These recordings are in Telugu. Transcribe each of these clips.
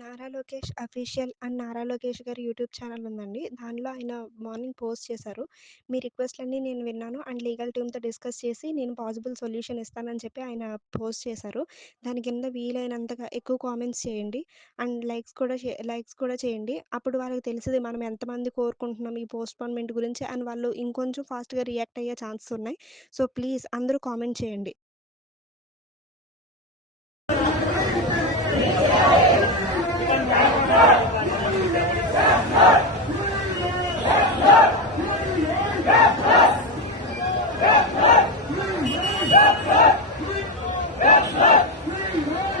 నారా లోకేష్ అఫీషియల్ అండ్ నారా లోకేష్ గారి యూట్యూబ్ ఛానల్ ఉందండి. దానిలో ఆయన మార్నింగ్ పోస్ట్ చేశారు. మీ రిక్వెస్ట్‌లన్నీ నేను విన్నాను అండ్ లీగల్ టీమ్‌తో డిస్కస్ చేసి నేను పాసిబుల్ సొల్యూషన్ ఇస్తానని చెప్పి ఆయన పోస్ట్ చేశారు. దాని కింద వీలైనంతగా ఎక్కువ కామెంట్స్ చేయండి. అండ్ లైక్స్ కూడా లైక్స్ కూడా చేయండి. అప్పుడు వాళ్ళకి తెలిసింది మనం ఎంతమంది కోరుకుంటున్నాం ఈ పోస్ట్‌పోన్‌మెంట్ గురించి అండ్ వాళ్ళు ఇంకొంచెం ఫాస్ట్‌గా రియాక్ట్ అయ్యే ఛాన్సెస్ ఉన్నాయి. సో, ప్లీజ్ అందరూ కామెంట్ చేయండి.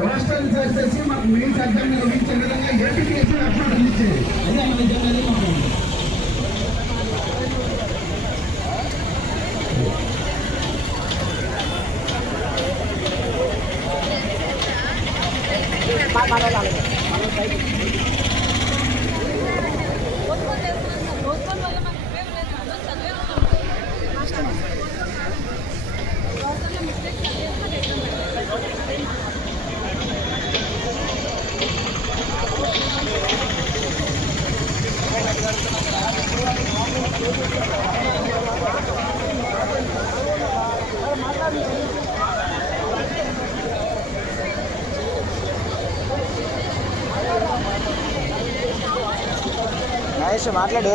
రాష్ట్రాన్ని చేసేసి మాకు మెయిన్ సర్జన్ నిర్వహించే విధంగా ఏపీ కేసులు అప్పుడు అందించేది అదే మన జనాలు మాట్లాడాలి మహేష్ మాట్లాడు